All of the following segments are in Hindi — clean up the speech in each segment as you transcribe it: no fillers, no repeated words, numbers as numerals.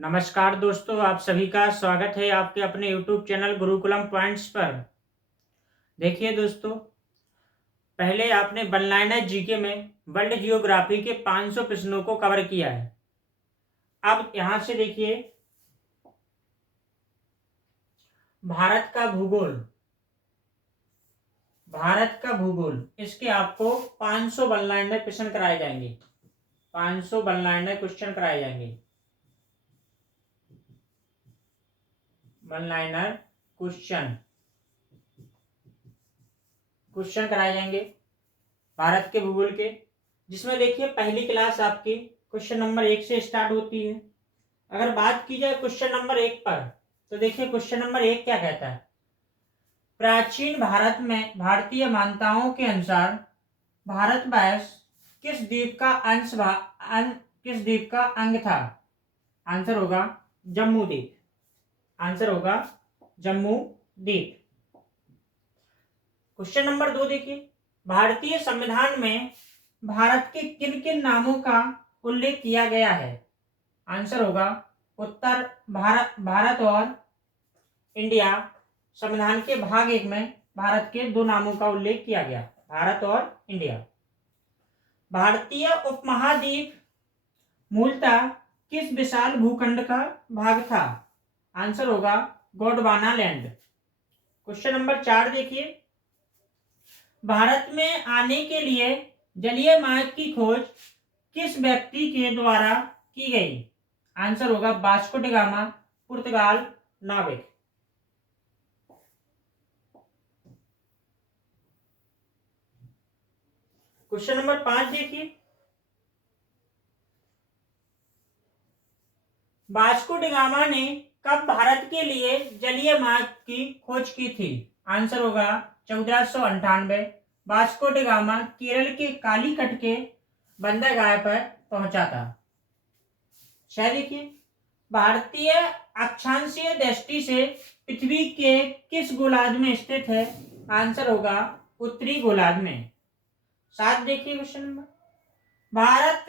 नमस्कार दोस्तों, आप सभी का स्वागत है आपके अपने YouTube चैनल गुरुकुलम पॉइंट्स पर। देखिए दोस्तों, पहले आपने वन लाइनर जीके में वर्ल्ड जियोग्राफी के 500 प्रश्नों को कवर किया है। अब यहां से देखिए, भारत का भूगोल, इसके आपको 500 वन लाइनर क्वेश्चन कराए जाएंगे। 500 वन लाइनर क्वेश्चन कराए जाएंगे। वन लाइनर क्वेश्चन कराए जाएंगे भारत के भूगोल के, जिसमें देखिए पहली क्लास आपकी क्वेश्चन नंबर 1 से स्टार्ट होती है। अगर बात की जाए क्वेश्चन नंबर 1 पर, तो देखिए क्वेश्चन नंबर 1 क्या कहता है। प्राचीन भारत में भारतीय मान्यताओं के अनुसार भारतवर्ष किस द्वीप का अंग था। आंसर होगा जम्मू द्वीप। क्वेश्चन नंबर 2 देखिए, भारतीय संविधान में भारत के किन किन नामों का उल्लेख किया गया है। आंसर होगा उत्तर भारत और इंडिया। संविधान के भाग 1 में भारत के 2 नामों का उल्लेख किया गया, भारत और इंडिया। भारतीय उपमहाद्वीप मूलतः किस विशाल भूखंड का भाग था। आंसर होगा गोंडवाना लैंड। क्वेश्चन नंबर 4 देखिए, भारत में आने के लिए जलीय मार्ग की खोज किस व्यक्ति के द्वारा की गई। आंसर होगा वास्को डी गामा, पुर्तगाल नाविक। क्वेश्चन नंबर 5 देखिए, वास्को डी गामा ने कब भारत के लिए जलीय मार्ग की खोज की थी। आंसर होगा 1498। वास्को डी गामा केरल के कालीकट के बंदरगाह पर पहुंचा था। 6 देखिए, भारतीय अक्षांशीय दृष्टि से पृथ्वी के किस गोलार्ध में स्थित है। आंसर होगा उत्तरी गोलार्ध में। 7 देखिए क्वेश्चन नंबर, भारत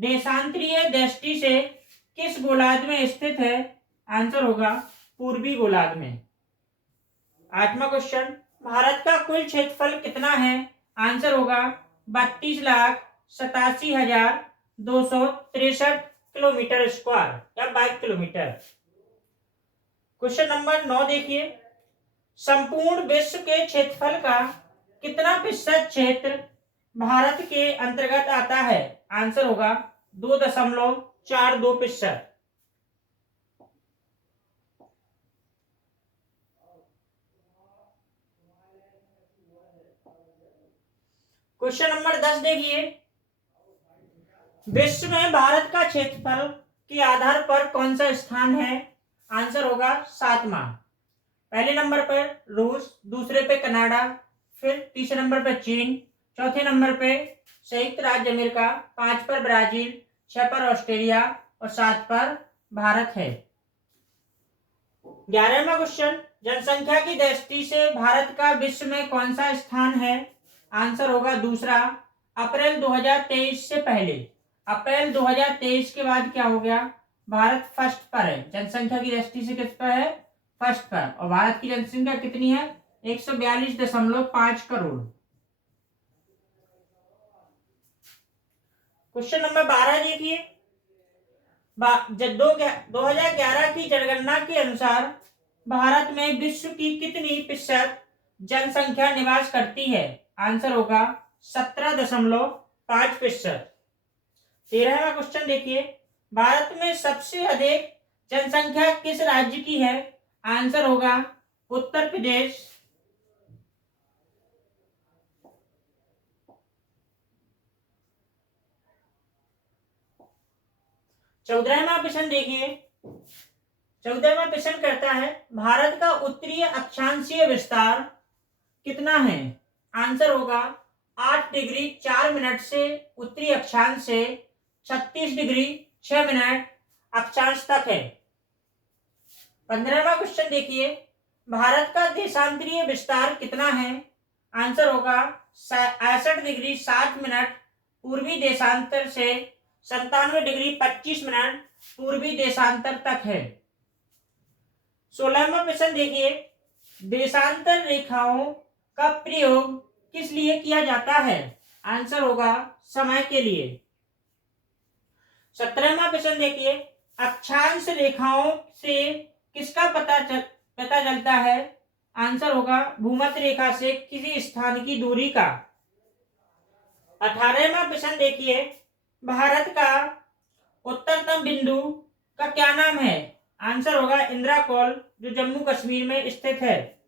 देशांतरीय दृष्टि से किस गोलार्ध में स्थित है। आंसर होगा पूर्वी गोलार्ध में। 8वां क्वेश्चन, भारत का कुल क्षेत्रफल कितना है। आंसर होगा 32,87,263 किलोमीटर स्क्वायर या 22 किलोमीटर। क्वेश्चन नंबर 9 देखिए, संपूर्ण विश्व के क्षेत्रफल का कितना प्रतिशत क्षेत्र भारत के अंतर्गत आता है। आंसर होगा 2.42%। क्वेश्चन नंबर 10 देखिए, विश्व में भारत का क्षेत्रफल के आधार पर कौन सा स्थान है। आंसर होगा 7वां। पहले नंबर पर रूस, दूसरे पे कनाडा, फिर तीसरे नंबर पर चीन, चौथे नंबर पे संयुक्त राज्य अमेरिका, 5 पर ब्राजील, 6 पर ऑस्ट्रेलिया और 7 पर भारत है। 11वां क्वेश्चन, जनसंख्या की दृष्टि से भारत का विश्व में कौन सा स्थान है। आंसर होगा दूसरा। अप्रैल 2023 से पहले, अप्रैल 2023 के बाद क्या हो गया, भारत फर्स्ट पर है। जनसंख्या की दृष्टि से किस पर है, फर्स्ट पर। और भारत की जनसंख्या कितनी है, 142.5 करोड़। क्वेश्चन नंबर 12 देखिए, 2011 की जनगणना के अनुसार भारत में विश्व की कितनी प्रतिशत जनसंख्या निवास करती है। आंसर होगा 17.5%। 13वां क्वेश्चन देखिए, भारत में सबसे अधिक जनसंख्या किस राज्य की है। आंसर होगा उत्तर प्रदेश। 14वां प्रश्न देखिए, 14वां प्रश्न करता है, भारत का उत्तरीय अक्षांशीय विस्तार कितना है। आंसर होगा 8 डिग्री 4 मिनट से उत्तरी अक्षांश से 36 डिग्री 6 मिनट अक्षांश तक है। 15वां क्वेश्चन देखिए, भारत का देशांतरीय विस्तार कितना है। आंसर होगा 61 डिग्री 7 मिनट पूर्वी देशांतर से 97 डिग्री 25 मिनट पूर्वी देशांतर तक है। 16वां प्रश्न देखिए, देशांतर रेखाओं का प्रयोग किस लिए किया जाता है? आंसर होगा समय के लिए। 17वां प्रश्न देखिए, अक्षांश रेखाओं से किसका पता चलता है? आंसर होगा भूमध्य रेखा से किसी स्थान की दूरी का। 18वां प्रश्न देखिए, भारत का उत्तरतम बिंदु का क्या नाम है? आंसर होगा इंदिरा कॉल, जो जम्मू कश्मीर में स्थित है।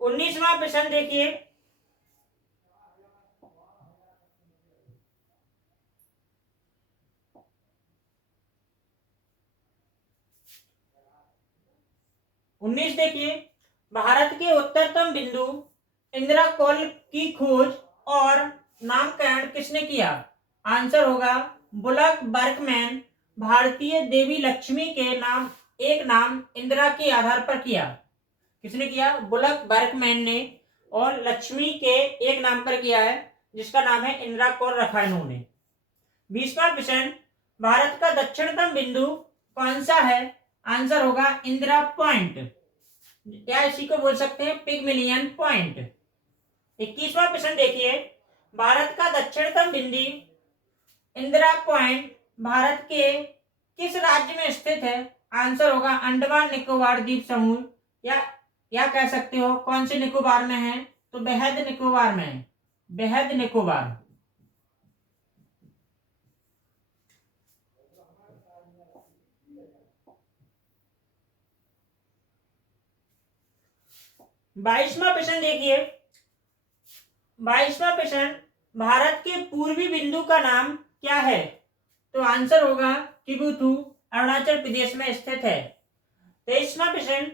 19वां प्रश्न देखिए, देखिए, भारत के उत्तरतम बिंदु इंदिरा कॉल की खोज और नामकरण किसने किया? आंसर होगा बुलक बर्कमैन। भारतीय देवी लक्ष्मी के एक नाम इंदिरा के आधार पर किया। किसने किया? बुलक बर्कमैन ने, और लक्ष्मी के एक नाम पर किया है, जिसका नाम है इंदिरा कौर रखा इन्होंने। 20वां प्रश्न, भारत का दक्षिणतम बिंदु कौन सा है? आंसर होगा इंदिरा पॉइंट, या इसी को बोल सकते हैं पिगमिलियन पॉइंट। 21वां प्रश्न देखिए, भारत का दक्षिणतम बिंदु इंदिरा पॉइंट भारत के किस राज्य में स्थित है? आंसर होगा अंडमान निकोबार द्वीप समूह, या कह सकते हो कौन से निकोबार में है? तो बेहद निकोबार में है, बेहद निकोबार। बाईसवां प्रश्न देखिए, 22वां प्रश्न, भारत के पूर्वी बिंदु का नाम क्या है? तो आंसर होगा किबुथु, अरुणाचल प्रदेश में स्थित है। 23वां प्रश्न,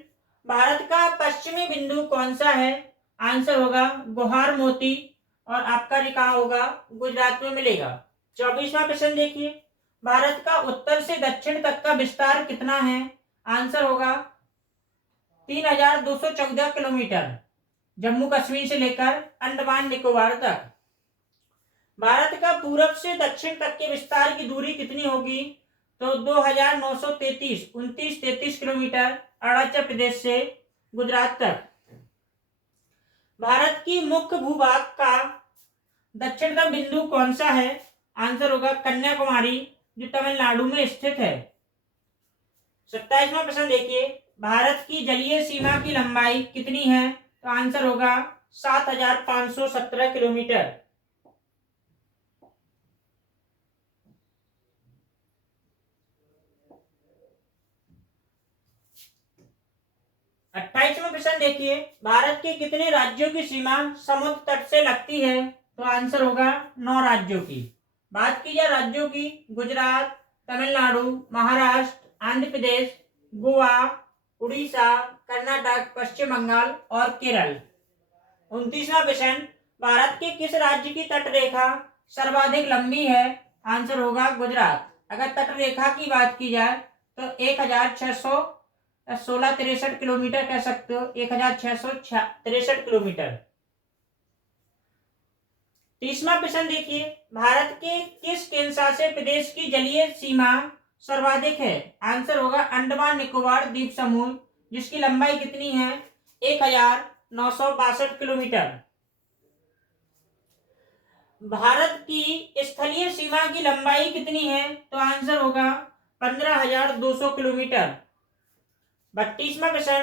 भारत का पश्चिमी बिंदु कौन सा है? आंसर होगा गुहार मोती, और आपका ये कहाँ होगा? गुजरात में मिलेगा। 24वां प्रश्न देखिए, भारत का उत्तर से दक्षिण तक का विस्तार कितना है? आंसर होगा 3214 किलोमीटर, जम्मू कश्मीर से लेकर अंडमान निकोबार तक। भारत का पूरब से दक्षिण तक के विस्तार की दूरी कितनी होगी? तो 2933 किलोमीटर, अरुणाचल प्रदेश से गुजरात तक। भारत की मुख्य भूभाग का दक्षिणतम बिंदु कौन सा है? आंसर होगा कन्याकुमारी, जो तमिलनाडु में स्थित है। 27वां प्रश्न देखिए, भारत की जलीय सीमा की लंबाई कितनी है? तो आंसर होगा 7517 किलोमीटर। 28वां प्रश्न देखिए, भारत के कितने राज्यों की सीमा समुद्र तट से लगती है? तो आंसर होगा 9 राज्यों की। बात की जाए राज्यों की, गुजरात, तमिलनाडु, महाराष्ट्र, आंध्र प्रदेश, गोवा, उड़ीसा, कर्नाटक, पश्चिम बंगाल और केरल। 29वां प्रश्न, भारत के किस राज्य की तट रेखा सर्वाधिक लंबी है? आंसर होगा गुजरात। अगर तट रेखा की बात की जाए तो 1663 किलोमीटर कह सकते हो, 1663 किलोमीटर। 30वां प्रश्न देखिए, भारत के किस केंद्रशासित प्रदेश की जलीय सीमा सर्वाधिक है? आंसर होगा अंडमान निकोबार द्वीप समूह, जिसकी लंबाई कितनी है? 1962 किलोमीटर। भारत की स्थलीय सीमा की लंबाई कितनी है? तो आंसर होगा 15,200 किलोमीटर। 32वां प्रश्न,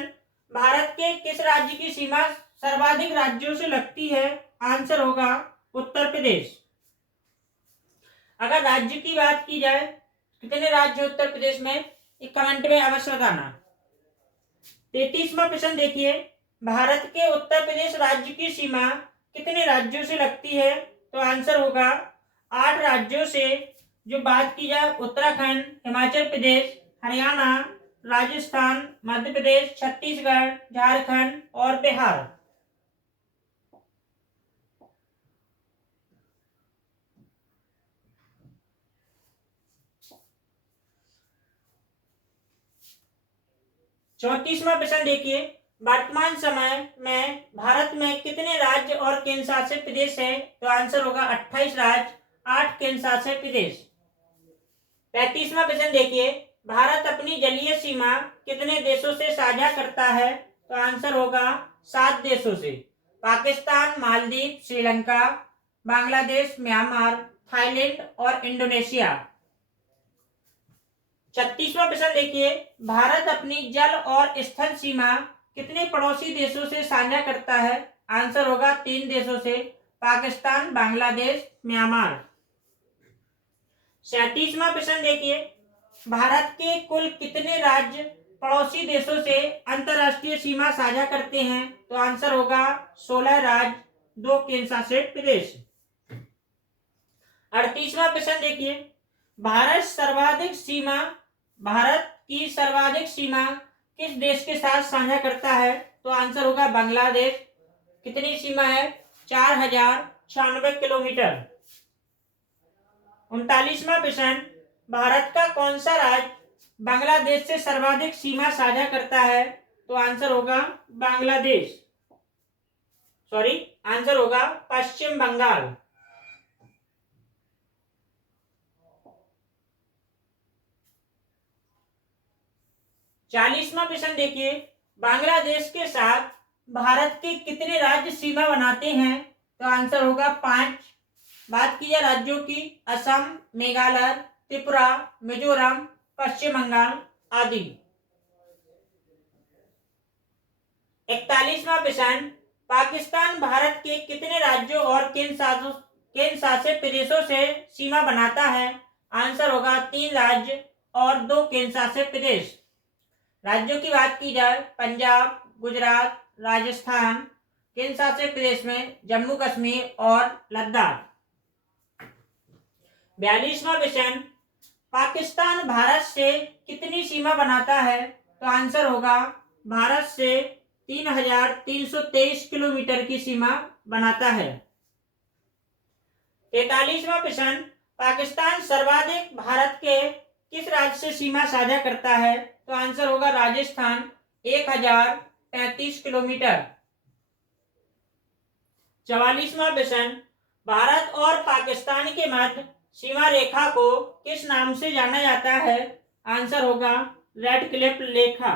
भारत के किस राज्य की सीमा सर्वाधिक राज्यों से लगती है? आंसर होगा उत्तर प्रदेश। अगर राज्य की बात की जाए कितने राज्य उत्तर प्रदेश में, एक कमेंट में अवश्य बताना। 33वां प्रश्न देखिए, भारत के उत्तर प्रदेश राज्य की सीमा कितने राज्यों से लगती है? तो आंसर होगा 8 राज्यों से। जो बात की जाए उत्तराखंड, हिमाचल प्रदेश, हरियाणा, राजस्थान, मध्य प्रदेश, छत्तीसगढ़, झारखंड और बिहार। चौतीसवां प्रश्न देखिए, वर्तमान समय में भारत में कितने राज्य और केंद्र शासित प्रदेश है? तो आंसर होगा 28 राज्य, 8 केंद्र शासित प्रदेश। 35वां प्रश्न देखिए, भारत अपनी जलीय सीमा कितने देशों से साझा करता है? तो आंसर होगा 7 देशों से। पाकिस्तान, मालदीव, श्रीलंका, बांग्लादेश, म्यांमार, थाईलैंड और इंडोनेशिया। 36वां प्रश्न देखिए, भारत अपनी जल और स्थल सीमा कितने पड़ोसी देशों से साझा करता है? आंसर होगा 3 देशों से, पाकिस्तान, बांग्लादेश, म्यांमार। 37वां प्रश्न देखिए, भारत के कुल कितने राज्य पड़ोसी देशों से अंतरराष्ट्रीय सीमा साझा करते हैं? तो आंसर होगा 16 राज्य, 2 केंद्र शासित प्रदेश। 38वां प्रश्न देखिए, भारत की सर्वाधिक सीमा किस देश के साथ साझा करता है? तो आंसर होगा बांग्लादेश। कितनी सीमा है? 4096 किलोमीटर। 39वां प्रश्न, भारत का कौन सा राज्य बांग्लादेश से सर्वाधिक सीमा साझा करता है? तो आंसर होगा बांग्लादेश, सॉरी, आंसर होगा पश्चिम बंगाल। 40वां प्रश्न देखिए, बांग्लादेश के साथ भारत के कितने राज्य सीमा बनाते हैं? तो आंसर होगा 5। बात की जाए राज्यों की, असम, मेघालय, त्रिपुरा, मिजोरम, पश्चिम बंगाल आदि। 41वां प्रश्न, पाकिस्तान भारत के कितने राज्यों और केंद्र शासित प्रदेशों से सीमा बनाता है? आंसर होगा 3 राज्य और 2 केंद्र शासित प्रदेश। राज्यों की बात की जाए, पंजाब, गुजरात, राजस्थान, केंद्र शासित प्रदेश में जम्मू कश्मीर और लद्दाख। 42वां प्रश्न, पाकिस्तान भारत से कितनी सीमा बनाता है? तो आंसर होगा भारत से 3323 किलोमीटर की सीमा बनाता है। 43वां प्रश्न, पाकिस्तान सर्वाधिक भारत के किस राज्य से सीमा साझा करता है? तो आंसर होगा राजस्थान, 1035 किलोमीटर। 44वां प्रश्न, भारत और पाकिस्तान के मध्य सीमा रेखा को किस नाम से जाना जाता है? आंसर होगा रेड क्लिफ रेखा,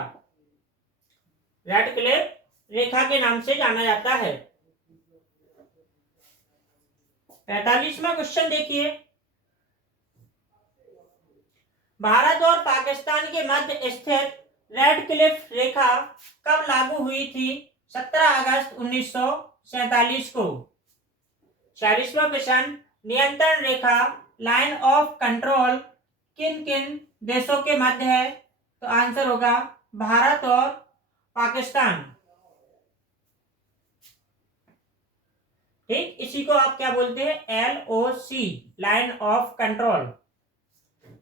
रेड क्लिफ रेखा के नाम से जाना जाता है। 45वां क्वेश्चन देखिए, भारत और पाकिस्तान के मध्य स्थित रेड क्लिफ रेखा कब लागू हुई थी? 17 अगस्त 1947 को। 46वां प्रश्न, नियंत्रण रेखा लाइन ऑफ कंट्रोल किन किन देशों के मध्य है? तो आंसर होगा भारत और पाकिस्तान। ठीक, इसी को आप क्या बोलते हैं? LOC, line of control.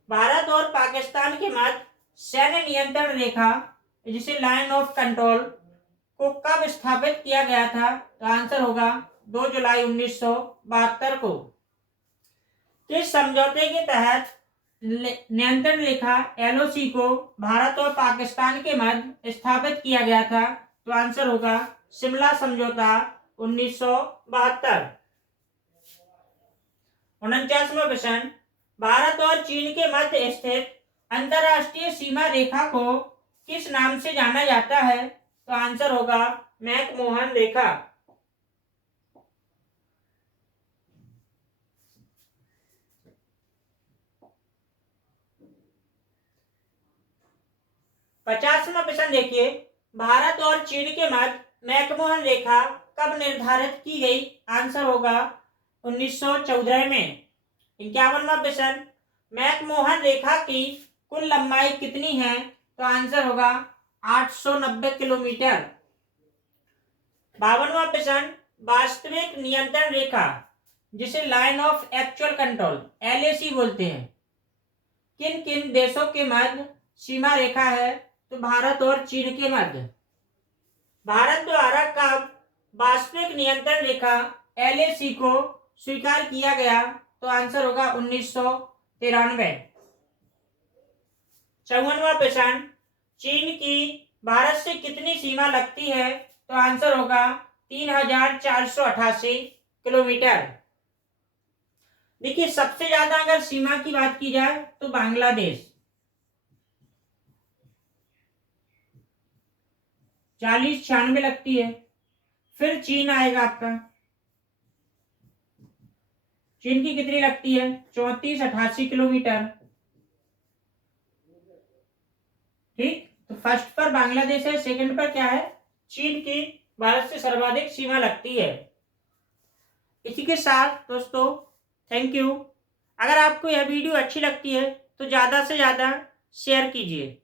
Bharat और पाकिस्तान के मध्य सैन्य नियंत्रण रेखा, जिसे लाइन ऑफ कंट्रोल, को कब स्थापित किया गया था? तो आंसर होगा 2 जुलाई 1972 को। किस समझौते के तहत नियंत्रण रेखा LOC को भारत और पाकिस्तान के मध्य स्थापित किया गया था? तो आंसर होगा शिमला समझौता 1972। 49वां प्रश्न, भारत और चीन के मध्य स्थित अंतरराष्ट्रीय सीमा रेखा को किस नाम से जाना जाता है? तो आंसर होगा मैकमोहन रेखा। पचासवां प्रश्न देखिए, भारत और चीन के मध्य मैकमोहन रेखा कब निर्धारित की गई? आंसर होगा 1914 में। 51वां प्रश्न, मैकमोहन रेखा की कुल लंबाई कितनी है? तो आंसर होगा 890 किलोमीटर। 52वां प्रश्न, वास्तविक नियंत्रण रेखा, जिसे line of actual control LAC बोलते हैं, किन किन देशों के मध्य सीमा रेखा है? तो भारत और चीन के मध्य। भारत द्वारा कब वास्तविक नियंत्रण रेखा LAC को स्वीकार किया गया? तो आंसर होगा 1993। 54वां प्रश्न, चीन की भारत से कितनी सीमा लगती है? तो आंसर होगा 3488 किलोमीटर। देखिए सबसे ज्यादा अगर सीमा की बात की जाए तो बांग्लादेश 40-96 लगती है। फिर चीन आएगा आपका, चीन की कितनी लगती है? 34-88 किलोमीटर। ठीक, तो फर्स्ट पर बांग्लादेश है, सेकंड पर क्या है? चीन की भारत से सर्वाधिक सीमा लगती है। इसी के साथ दोस्तों थैंक यू। अगर आपको यह वीडियो अच्छी लगती है तो ज़्यादा से ज़्यादा शेयर कीजिए।